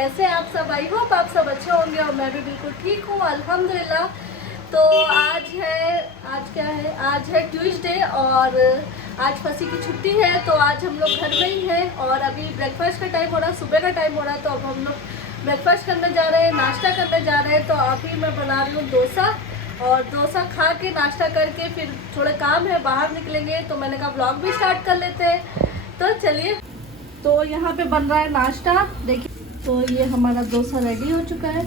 कैसे हैं आप सब। आई होप आप सब अच्छे होंगे और मैं भी बिल्कुल ठीक हूँ अल्हम्दुलिल्लाह। तो आज है ट्यूसडे और आज फंसी की छुट्टी है, तो आज हम लोग घर में ही हैं और अभी ब्रेकफास्ट का टाइम हो रहा है, सुबह का टाइम हो रहा है। तो अब हम लोग ब्रेकफास्ट करने जा रहे हैं, नाश्ता करने जा रहे हैं। तो अभी मैं बना रही हूँ डोसा और डोसा खा के नाश्ता करके फिर थोड़े काम है, बाहर निकलेंगे। तो मैंने कहा व्लॉग भी स्टार्ट कर लेते हैं, तो चलिए। तो यहाँ पे बन रहा है नाश्ता, देखिए। तो ये हमारा डोसा रेडी हो चुका है।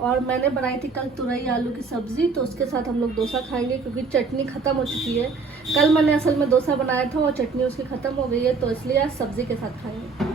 और मैंने बनाई थी कल तुरई आलू की सब्ज़ी, तो उसके साथ हम लोग डोसा खाएंगे क्योंकि चटनी ख़त्म हो चुकी है। कल मैंने असल में डोसा बनाया था और चटनी उसकी ख़त्म हो गई है, तो इसलिए आज सब्ज़ी के साथ खाएंगे।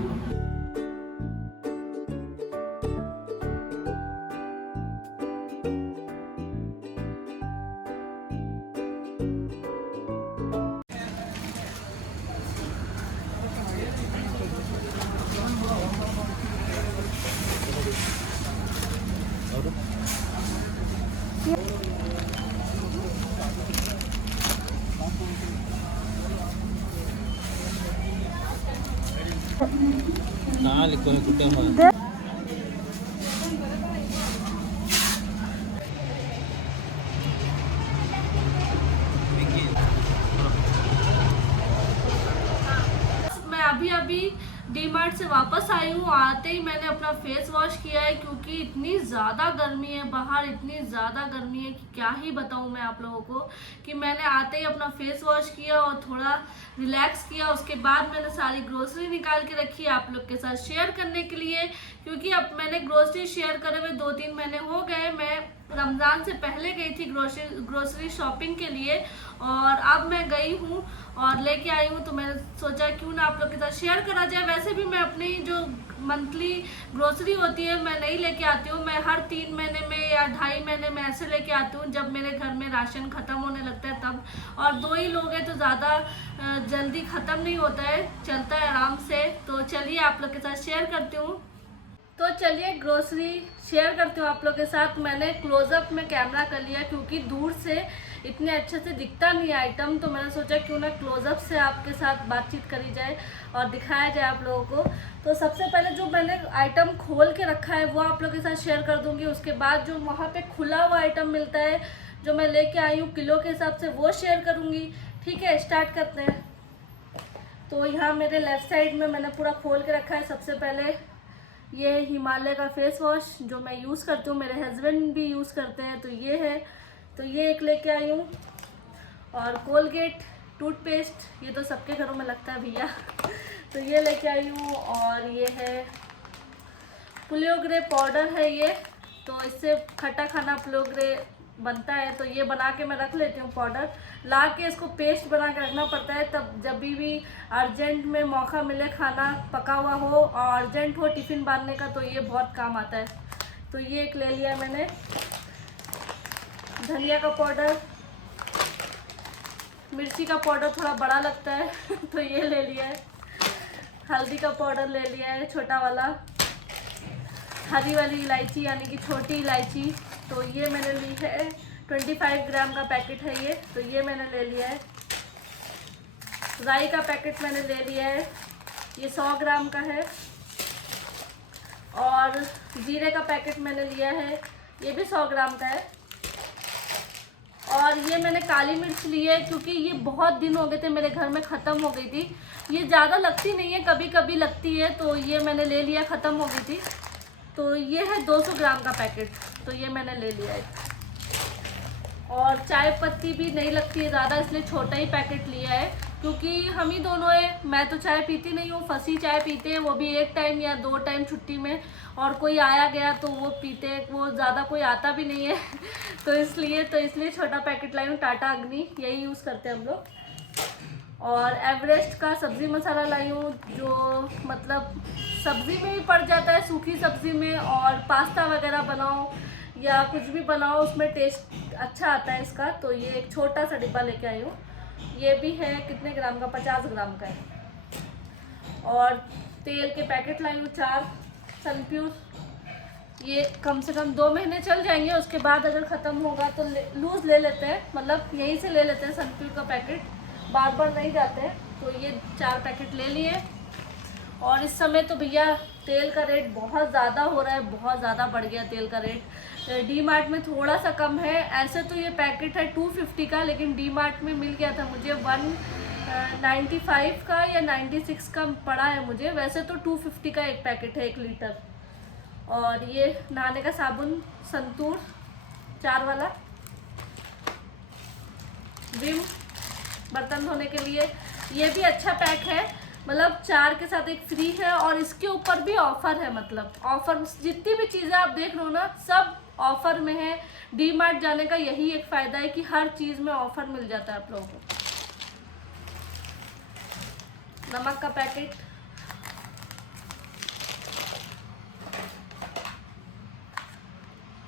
लिखो है कुटे अभी डीमार्ट से वापस आई हूँ। आते ही मैंने अपना फेस वॉश किया है क्योंकि इतनी ज़्यादा गर्मी है बाहर, इतनी ज़्यादा गर्मी है कि क्या ही बताऊँ मैं आप लोगों को। कि मैंने आते ही अपना फेस वॉश किया और थोड़ा रिलैक्स किया। उसके बाद मैंने सारी ग्रोसरी निकाल के रखी है आप लोग के साथ शेयर करने के लिए, क्योंकि अब मैंने ग्रोसरी शेयर करे हुए 2-3 महीने हो गए। मैं रमज़ान से पहले गई थी ग्रोसरी शॉपिंग के लिए और अब मैं गई हूँ और लेके आई हूँ। तो मैंने सोचा क्यों ना आप लोग के साथ शेयर करा जाए। वैसे भी मैं अपनी जो मंथली ग्रोसरी होती है मैं नहीं लेके आती हूँ, मैं हर 3 महीने में या 2.5 महीने में ऐसे लेके आती हूँ जब मेरे घर में राशन ख़त्म होने लगता है तब। और 2 ही लोग हैं तो ज़्यादा जल्दी ख़त्म नहीं होता है, चलता है आराम से। तो चलिए आप लोग के साथ शेयर करती हूँ। तो चलिए ग्रोसरी शेयर करती हूँ आप लोग के साथ। मैंने क्लोजअप में कैमरा कर लिया क्योंकि दूर से इतने अच्छे से दिखता नहीं आइटम, तो मैंने सोचा क्यों ना क्लोजअप से आपके साथ बातचीत करी जाए और दिखाया जाए आप लोगों को। तो सबसे पहले जो मैंने आइटम खोल के रखा है वो आप लोग के साथ शेयर कर दूँगी। उसके बाद जो वहाँ पे खुला हुआ आइटम मिलता है जो मैं लेके आई हूँ किलो के हिसाब से, वो शेयर करूँगी। ठीक है, स्टार्ट करते हैं। तो यहाँ मेरे लेफ़्ट साइड में मैंने पूरा खोल के रखा है। सबसे पहले ये हिमालय का फेस वॉश जो मैं यूज़ करती हूँ, मेरे हस्बैंड भी यूज़ करते हैं, तो ये है। तो ये एक लेके आई हूँ। और कोलगेट टूथपेस्ट, ये तो सबके घरों में लगता है भैया तो ये लेके आई हूँ। और ये है पुलियोगरे पाउडर है ये, तो इससे खट्टा खाना पुलियोगरे बनता है, तो ये बना के मैं रख लेती हूँ। पाउडर ला के इसको पेस्ट बना के रखना पड़ता है, तब जब भी अर्जेंट में मौका मिले खाना पका हुआ हो और अर्जेंट हो टिफ़िन बांधने का, तो ये बहुत काम आता है। तो ये एक ले लिया मैंने। धनिया का पाउडर, मिर्ची का पाउडर थोड़ा बड़ा लगता है तो ये ले लिया है। हल्दी का पाउडर ले लिया है छोटा वाला। हरी वाली इलायची यानी कि छोटी इलायची, तो ये मैंने ली है। 25 ग्राम का पैकेट है ये, तो ये मैंने ले लिया है। राई का पैकेट मैंने ले लिया है, ये 100 ग्राम का है। और जीरे का पैकेट मैंने लिया है, ये भी 100 ग्राम का है। और ये मैंने काली मिर्च ली है क्योंकि ये बहुत दिन हो गए थे मेरे घर में, ख़त्म हो गई थी। ये ज़्यादा लगती नहीं है, कभी कभी लगती है, तो ये मैंने ले लिया, ख़त्म हो गई थी। तो ये है 200 ग्राम का पैकेट, तो ये मैंने ले लिया है। और चाय पत्ती भी नहीं लगती है ज़्यादा, इसलिए छोटा ही पैकेट लिया है क्योंकि हम ही दोनों हैं। मैं तो चाय पीती नहीं हूँ, फंसी चाय पीते हैं, वो भी 1 टाइम या 2 टाइम छुट्टी में। और कोई आया गया तो वो पीते हैं, वो ज़्यादा कोई आता भी नहीं है तो इसलिए छोटा पैकेट लाई हूँ। टाटा अग्नि यही यूज़ करते हैं हम लोग। और एवरेस्ट का सब्ज़ी मसाला लाई हूँ, जो मतलब सब्ज़ी में भी पड़ जाता है, सूखी सब्ज़ी में। और पास्ता वगैरह बनाओ या कुछ भी बनाओ उसमें टेस्ट अच्छा आता है इसका। तो ये एक छोटा सा डिब्बा लेके आई हूँ। ये भी है कितने ग्राम का, 50 ग्राम का है। और तेल के पैकेट लाई हूँ 4 सनप्योर ये कम से कम 2 महीने चल जाएंगे। उसके बाद अगर ख़त्म होगा तो लूज़ ले लेते हैं, मतलब यहीं से ले लेते हैं सनप्योर का पैकेट, बार बार नहीं जाते हैं। तो ये 4 पैकेट ले लिए। और इस समय तो भैया तेल का रेट बहुत ज़्यादा हो रहा है, बहुत ज़्यादा बढ़ गया तेल का रेट। डी मार्ट में थोड़ा सा कम है, ऐसे तो ये पैकेट है 250 का, लेकिन डी मार्ट में मिल गया था मुझे 195 का या 96 का पड़ा है मुझे। वैसे तो 250 का एक पैकेट है 1 लीटर। और ये नहाने का साबुन संतूर 4 वाला, विम बर्तन धोने के लिए, ये भी अच्छा पैक है, मतलब 4 के साथ एक फ्री है। और इसके ऊपर भी ऑफर है, मतलब ऑफर जितनी भी चीज़ें आप देख रहे हो ना सब ऑफर में है। डी मार्ट जाने का यही एक फ़ायदा है कि हर चीज़ में ऑफर मिल जाता है आप लोगों को। नमक का पैकेट,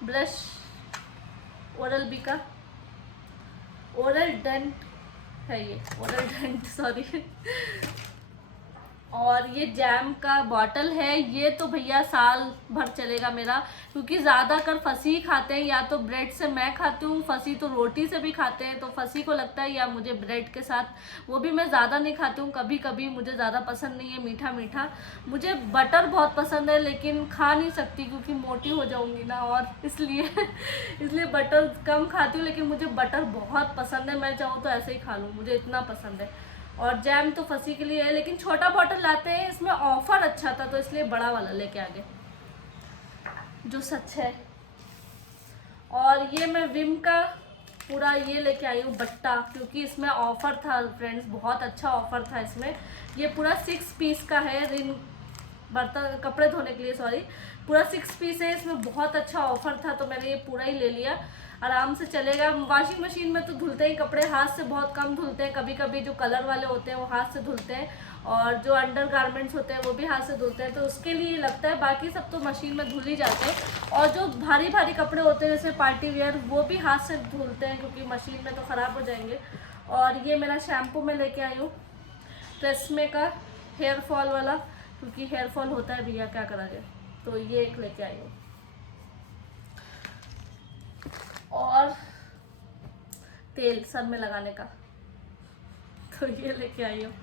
ब्रश ओरल बी का, ओरल डेंट है ये, ओरल डेंट सॉरी। और ये जैम का बॉटल है, ये तो भैया साल भर चलेगा मेरा, क्योंकि ज़्यादातर फंसी खाते हैं, या तो ब्रेड से मैं खाती हूँ, फंसी तो रोटी से भी खाते हैं। तो फंसी को लगता है या मुझे ब्रेड के साथ, वो भी मैं ज़्यादा नहीं खाती हूँ, कभी कभी, मुझे ज़्यादा पसंद नहीं है मीठा मीठा। मुझे बटर बहुत पसंद है, लेकिन खा नहीं सकती क्योंकि मोटी हो जाऊँगी ना, और इसलिए बटर कम खाती हूँ। लेकिन मुझे बटर बहुत पसंद है, मैं चाहूँ तो ऐसे ही खा लूँ, मुझे इतना पसंद है। और जैम तो फंसी के लिए है, लेकिन छोटा बॉटल लाते हैं, इसमें ऑफर अच्छा था तो इसलिए बड़ा वाला लेके आ गए, जो सच है। और ये मैं विम का पूरा ये लेके आई हूँ बट्टा, क्योंकि इसमें ऑफर था फ्रेंड्स, बहुत अच्छा ऑफर था इसमें। ये पूरा 6 पीस का है, रिन बर्तन कपड़े धोने के लिए, सॉरी, पूरा 6 पीस है। इसमें बहुत अच्छा ऑफर था तो मैंने ये पूरा ही ले लिया, आराम से चलेगा। वॉशिंग मशीन में तो धुलते ही कपड़े, हाथ से बहुत कम धुलते हैं, कभी कभी जो कलर वाले होते हैं वो हाथ से धुलते हैं, और जो अंडर गारमेंट्स होते हैं वो भी हाथ से धुलते हैं, तो उसके लिए लगता है। बाकी सब तो मशीन में धुल ही जाते हैं। और जो भारी भारी कपड़े होते हैं जैसे पार्टी वेयर, वो भी हाथ से धुलते हैं, क्योंकि मशीन में तो ख़राब हो जाएंगे। और ये मेरा शैम्पू में लेके आई हूँ ट्रेसमे का हेयर फॉल वाला, क्योंकि हेयर फॉल होता है भैया, क्या करा जाए, तो ये एक लेके आई हूँ। और तेल सर में लगाने का, तो ये लेके आई हूँ।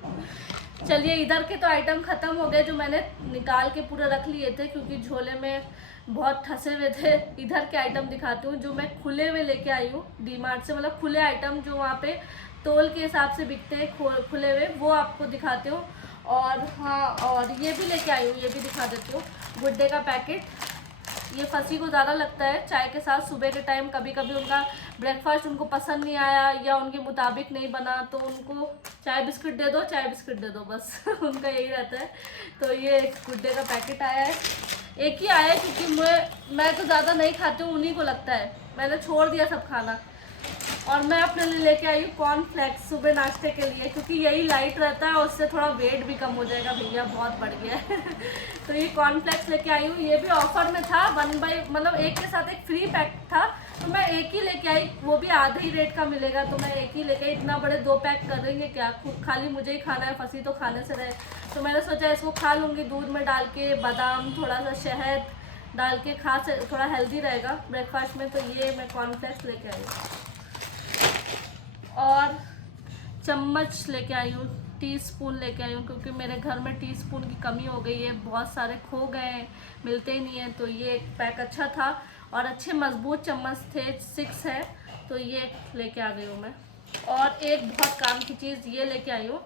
चलिए, इधर के तो आइटम ख़त्म हो गए, जो मैंने निकाल के पूरे रख लिए थे, क्योंकि झोले में बहुत ठसे हुए थे। इधर के आइटम दिखाती हूँ जो मैं खुले हुए लेके आई हूँ डी मार्ट से, मतलब खुले आइटम जो वहाँ पे तोल के हिसाब से बिकते हैं खुले हुए, वो आपको दिखाती हूँ। और हाँ, और ये भी लेके आई हूँ, ये भी दिखा देती हूँ, गुड्डे का पैकेट। ये फंसी को ज़्यादा लगता है चाय के साथ सुबह के टाइम, कभी कभी उनका ब्रेकफास्ट उनको पसंद नहीं आया या उनके मुताबिक नहीं बना, तो उनको चाय बिस्किट दे दो, चाय बिस्किट दे दो, बस उनका यही रहता है। तो ये एक गुड्डे का पैकेट आया है, एक ही आया है, क्योंकि मैं तो ज़्यादा नहीं खाती हूँ, उन्हीं को लगता है, मैंने छोड़ दिया सब खाना। और मैं अपने लिए लेके आई हूँ कॉर्नफ्लेक्स सुबह नाश्ते के लिए, क्योंकि यही लाइट रहता है और उससे थोड़ा वेट भी कम हो जाएगा, भैया बहुत बढ़ गया है तो ये कॉर्नफ्लेक्स लेके आई हूँ, ये भी ऑफर में था, 1 बाई मतलब एक के साथ एक फ्री पैक था, तो मैं एक ही लेके आई, वो भी आधे ही रेट का मिलेगा, तो मैं एक ही लेके आई। इतना बड़े 2 पैक करेंगे क्या, खाली मुझे ही खाना है, फंसी तो खाने से रहे, तो मैंने सोचा इसको खा लूँगी, दूध में डाल के बादाम, थोड़ा सा शहद डाल के खा से थोड़ा हेल्दी रहेगा ब्रेकफास्ट में। तो ये मैं कॉर्नफ्लेक्स लेके आई हूँ। और चम्मच लेके आई हूँ, टीस्पून लेके आई हूँ, क्योंकि मेरे घर में टीस्पून की कमी हो गई है, बहुत सारे खो गए हैं, मिलते ही नहीं है, तो ये एक पैक अच्छा था और अच्छे मजबूत चम्मच थे, 6 है, तो ये लेके आ गई हूँ मैं। और एक बहुत काम की चीज़ ये लेके आई हूँ,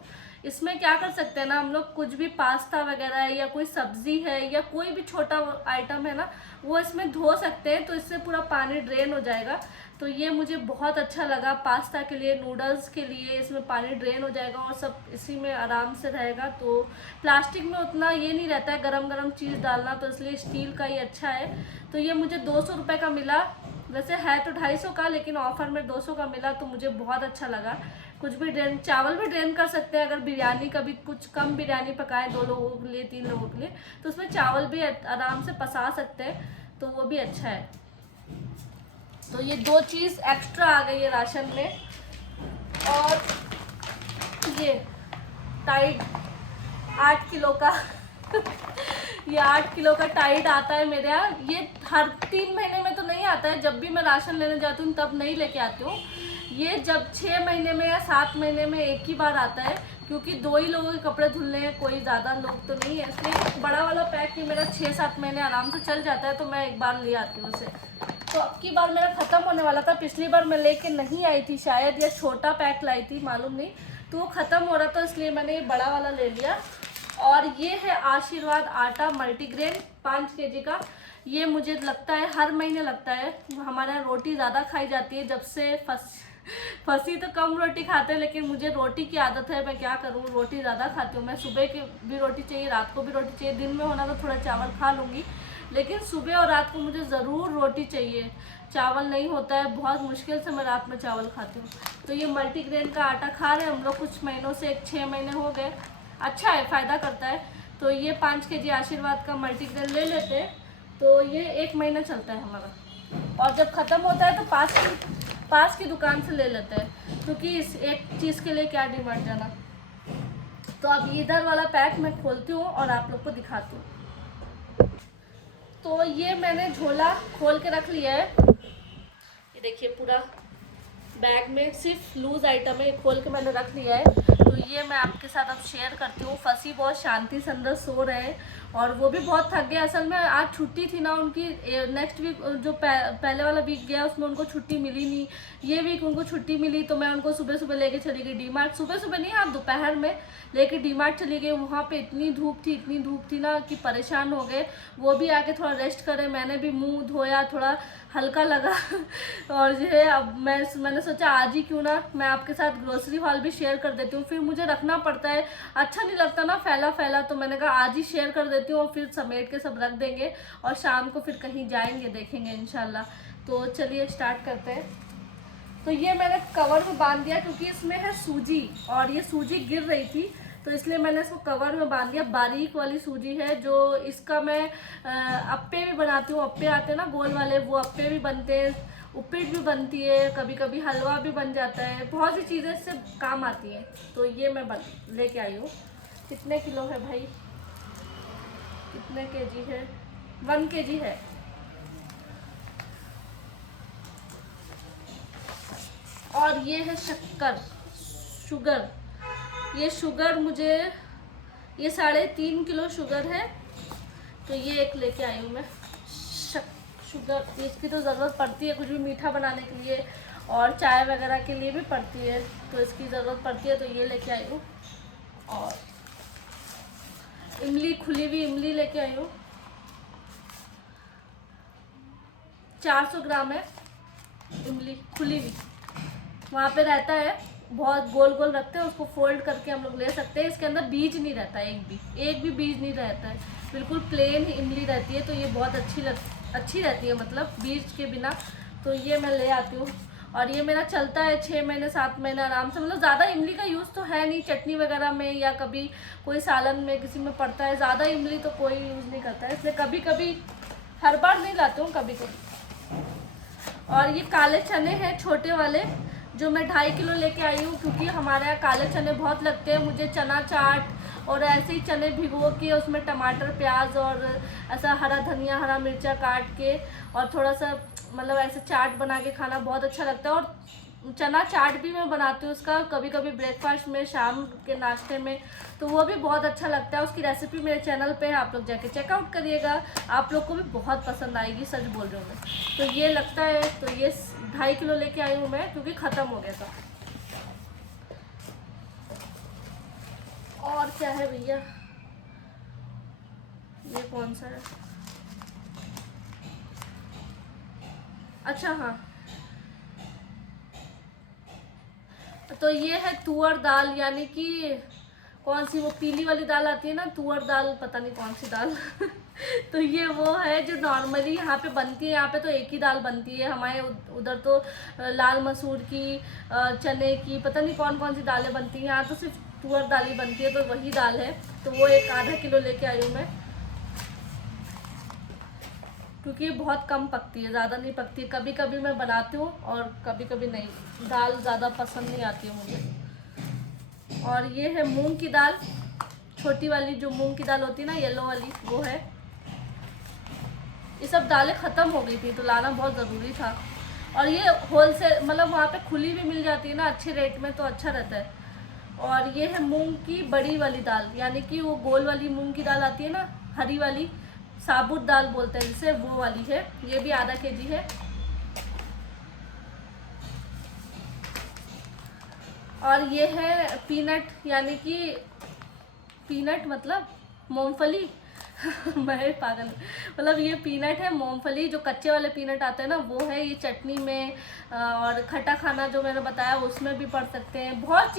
इसमें क्या कर सकते हैं ना हम लोग, कुछ भी पास्ता वगैरह है या कोई सब्जी है या कोई भी छोटा आइटम है ना, वो इसमें धो सकते हैं, तो इससे पूरा पानी ड्रेन हो जाएगा। तो ये मुझे बहुत अच्छा लगा, पास्ता के लिए, नूडल्स के लिए इसमें पानी ड्रेन हो जाएगा और सब इसी में आराम से रहेगा। तो प्लास्टिक में उतना ये नहीं रहता है गरम गरम चीज़ डालना, तो इसलिए स्टील का ही अच्छा है। तो ये मुझे 200 रुपये का मिला, वैसे है तो 250 का, लेकिन ऑफर में 200 का मिला, तो मुझे बहुत अच्छा लगा। कुछ भी ड्रेन, चावल भी ड्रेन कर सकते हैं, अगर बिरयानी कभी कुछ कम बिरयानी पकाएं 2 लोगों के लिए, 3 लोगों के लिए, तो उसमें चावल भी आराम से पसा सकते हैं, तो वो भी अच्छा है। तो ये 2 चीज़ एक्स्ट्रा आ गई है राशन में। और ये टाइड 8 किलो का ये 8 किलो का टाइड आता है मेरे यहाँ। ये हर 3 महीने में तो नहीं आता है, जब भी मैं राशन लेने जाती हूँ तब नहीं लेके आती हूँ। ये जब 6 महीने में या 7 महीने में एक ही बार आता है, क्योंकि 2 ही लोगों के कपड़े धुलने हैं, कोई ज़्यादा लोग तो नहीं है, इसलिए बड़ा वाला पैक ही मेरा 6-7 महीने आराम से चल जाता है, तो मैं एक बार ले आती हूँ उसे। तो अब की बार मेरा ख़त्म होने वाला था, पिछली बार मैं लेके नहीं आई थी शायद, या छोटा पैक लाई थी मालूम नहीं, तो वो ख़त्म हो रहा था इसलिए मैंने ये बड़ा वाला ले लिया। और ये है आशीर्वाद आटा मल्टीग्रेन 5 kg का। ये मुझे लगता है हर महीने लगता है। हमारे यहाँ रोटी ज़्यादा खाई जाती है, जब से फंसी तो कम रोटी खाते हैं, लेकिन मुझे रोटी की आदत है, मैं क्या करूँ, रोटी ज़्यादा खाती हूँ मैं। सुबह की भी रोटी चाहिए, रात को भी रोटी चाहिए, दिन में होना तो थोड़ा चावल खा लूँगी, लेकिन सुबह और रात को मुझे ज़रूर रोटी चाहिए। चावल नहीं होता है, बहुत मुश्किल से मैं रात में चावल खाती हूँ। तो ये मल्टीग्रेन का आटा खा रहे हैं हम लोग कुछ महीनों से, 6 महीने हो गए। अच्छा है, फ़ायदा करता है। तो ये 5 kg आशीर्वाद का मल्टीग्रेन ले लेते हैं, तो ये 1 महीना चलता है हमारा। और जब ख़त्म होता है तो पास की दुकान से ले लेते हैं, क्योंकि इस एक चीज़ के लिए क्या डिमांड जाना। तो अब इधर वाला पैक मैं खोलती हूँ और आप लोग को दिखाती हूँ। तो ये मैंने झोला खोल के रख लिया है, ये देखिए पूरा बैग में सिर्फ लूज आइटम है, खोल के मैंने रख लिया है। तो ये मैं आपके साथ अब शेयर करती हूँ। फंसी बहुत शांति से अंदर सो रहे हैं, और वो भी बहुत थक गए। असल में आज छुट्टी थी ना उनकी, नेक्स्ट वीक जो पहले वाला वीक गया उसमें उनको छुट्टी मिली नहीं, ये वीक उनको छुट्टी मिली, तो मैं उनको सुबह सुबह लेके चली गई डीमार्ट। सुबह सुबह नहीं, हाँ दोपहर में लेके डीमार्ट चली गई। वहाँ पे इतनी धूप थी ना कि परेशान हो गए। वो भी आके थोड़ा रेस्ट करे, मैंने भी मुँह धोया, थोड़ा हल्का लगा और जो है अब मैंने सोचा आज ही क्यों ना मैं आपके साथ ग्रोसरी हॉल भी शेयर कर देती हूँ। फिर मुझे रखना पड़ता है, अच्छा नहीं लगता ना फैला फैला, तो मैंने कहा आज ही शेयर कर देती हूँ और फिर समेट के सब रख देंगे, और शाम को फिर कहीं जाएंगे देखेंगे इंशाल्लाह। तो चलिए स्टार्ट करते हैं। तो ये मैंने कवर में बांध दिया, क्योंकि इसमें है सूजी, और ये सूजी गिर रही थी तो इसलिए मैंने इसको कवर में बांध दिया। बारीक वाली सूजी है, जो इसका मैं अप्पे भी बनाती हूँ। अप्पे आते हैं ना गोल वाले, वो अप्पे भी बनते हैं, उपीट भी बनती है, कभी कभी हलवा भी बन जाता है, बहुत सी चीज़ें इससे काम आती हैं। तो ये मैं लेके आई हूँ। कितने किलो है भाई, कितने kg है? 1 kg है। और ये है शुगर। ये शुगर मुझे, ये 3.5 किलो शुगर है, तो ये एक लेके आई हूँ मैं। शुगर इसकी तो ज़रूरत पड़ती है कुछ भी मीठा बनाने के लिए, और चाय वगैरह के लिए भी पड़ती है, तो इसकी ज़रूरत पड़ती है, तो ये लेके आई हूँ। और इमली, खुली हुई इमली लेके आई हूँ, 400 ग्राम है इमली खुली हुई। वहाँ पे रहता है, बहुत गोल गोल रखते हैं, उसको फोल्ड करके हम लोग ले सकते हैं। इसके अंदर बीज नहीं रहता है, एक भी बीज नहीं रहता है, बिल्कुल प्लेन ही इमली रहती है। तो ये बहुत अच्छी रहती है, मतलब बीज के बिना। तो ये मैं ले आती हूँ, और ये मेरा चलता है 6 महीने 7 महीने आराम से। मतलब ज़्यादा इमली का यूज़ तो है नहीं, चटनी वगैरह में या कभी कोई सालन में किसी में पड़ता है, ज़्यादा इमली तो कोई यूज़ नहीं करता है, इसलिए कभी कभी, हर बार नहीं लाती हूँ, कभी कभी। और ये काले चने हैं छोटे वाले, जो मैं 2.5 किलो लेके आई हूँ, क्योंकि हमारे यहाँ काले चने बहुत लगते हैं। मुझे चना चाट और ऐसे ही चने भिगो के उसमें टमाटर प्याज और ऐसा हरा धनिया हरा मिर्चा काट के और थोड़ा सा मतलब ऐसे चाट बना के खाना बहुत अच्छा लगता है। और चना चाट भी मैं बनाती हूँ उसका, कभी कभी ब्रेकफास्ट में, शाम के नाश्ते में, तो वो भी बहुत अच्छा लगता है। उसकी रेसिपी मेरे चैनल पे है, आप लोग जाके चेकआउट करिएगा, आप लोग को भी बहुत पसंद आएगी, सच बोल रही हूँ मैं। तो ये लगता है, तो ये 2.5 किलो लेके आई हूँ मैं, क्योंकि ख़त्म हो गया था। और क्या है भैया, ये कौन सा है? अच्छा हाँ, तो ये है तुअर दाल, यानी कि कौन सी वो पीली वाली दाल आती है ना, तुअर दाल, पता नहीं कौन सी दाल तो ये वो है जो नॉर्मली यहाँ पे बनती है। यहाँ पे तो एक ही दाल बनती है, हमारे उधर तो लाल मसूर की, चने की, पता नहीं कौन कौन सी दालें बनती हैं। यहाँ तो सिर्फ तुअर दाल ही बनती है, तो वही दाल है। तो वो एक आधा किलो लेके आई हूँ मैं, क्योंकि ये बहुत कम पकती है, ज़्यादा नहीं पकती है। कभी कभी मैं बनाती हूँ और कभी कभी नहीं, दाल ज़्यादा पसंद नहीं आती है मुझे। और ये है मूंग की दाल, छोटी वाली जो मूंग की दाल होती है ना, येलो वाली, वो है। ये सब दालें ख़त्म हो गई थी तो लाना बहुत ज़रूरी था। और ये होलसेल मतलब वहाँ पे खुली भी मिल जाती है ना अच्छे रेट में, तो अच्छा रहता है। और ये है मूंग की बड़ी वाली दाल, यानी कि वो गोल वाली मूंग की दाल आती है ना, हरी वाली, साबुत दाल बोलते हैं जिसे, वो वाली है। ये भी आधा केजी है। और ये है पीनट, यानी कि पीनट मतलब मूंगफली मैं पागल, मतलब ये पीनट है मूंगफली, जो कच्चे वाले पीनट आते हैं ना वो है। ये चटनी में और खट्टा खाना जो मैंने बताया उसमें भी पड़ सकते हैं, बहुत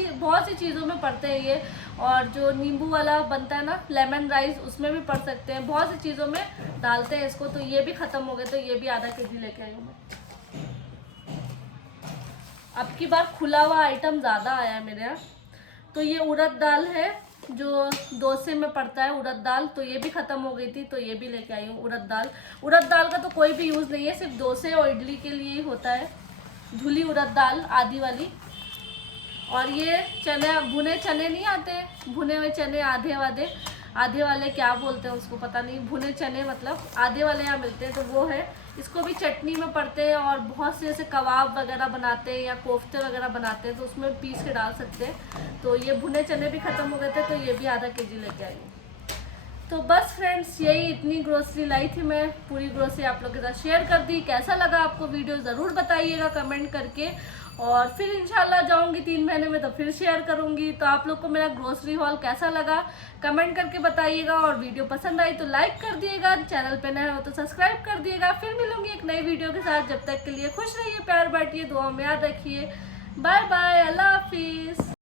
सी चीज़ों में पड़ते हैं ये। और जो नींबू वाला बनता है ना लेमन राइस, उसमें भी पड़ सकते हैं, बहुत सी चीज़ों में डालते हैं इसको। तो ये भी ख़त्म हो गए, तो ये भी आधा केजी लेके आई हूँ मैं। अब की बार खुला हुआ आइटम ज़्यादा आया है मेरे यहाँ। तो ये उड़द दाल है जो डोसे में पड़ता है, उड़द दाल, तो ये भी ख़त्म हो गई थी, तो ये भी लेके आई हूँ उड़द दाल। उड़द दाल का तो कोई भी यूज़ नहीं है, सिर्फ डोसे और इडली के लिए ही होता है, धुली उड़द दाल आधी वाली। और ये चने, भुने चने नहीं आते, भुने हुए चने आधे वाले क्या बोलते हैं उसको पता नहीं, भुने चने मतलब आधे वाले यहाँ मिलते हैं, तो वो है। इसको भी चटनी में पड़ते हैं और बहुत से ऐसे कबाब वगैरह बनाते हैं या कोफ्ते वगैरह बनाते हैं, तो उसमें पीस के डाल सकते हैं। तो ये भुने चने भी ख़त्म हो गए थे, तो ये भी आधा केजी लेके आई हूँ। तो बस फ्रेंड्स, यही इतनी ग्रोसरी लाई थी मैं, पूरी ग्रोसरी आप लोगों के साथ शेयर कर दी। कैसा लगा आपको वीडियो ज़रूर बताइएगा कमेंट करके। और फिर इंशाल्लाह जाऊंगी 3 महीने में तो फिर शेयर करूंगी। तो आप लोग को मेरा ग्रोसरी हॉल कैसा लगा कमेंट करके बताइएगा। और वीडियो पसंद आई तो लाइक कर दिएगा, चैनल पे नए हो तो सब्सक्राइब कर दिएगा। फिर मिलूंगी एक नई वीडियो के साथ, जब तक के लिए खुश रहिए, प्यार बांटिए, दुआ में याद रखिए। बाय बाय, अल्लाह हाफिज़।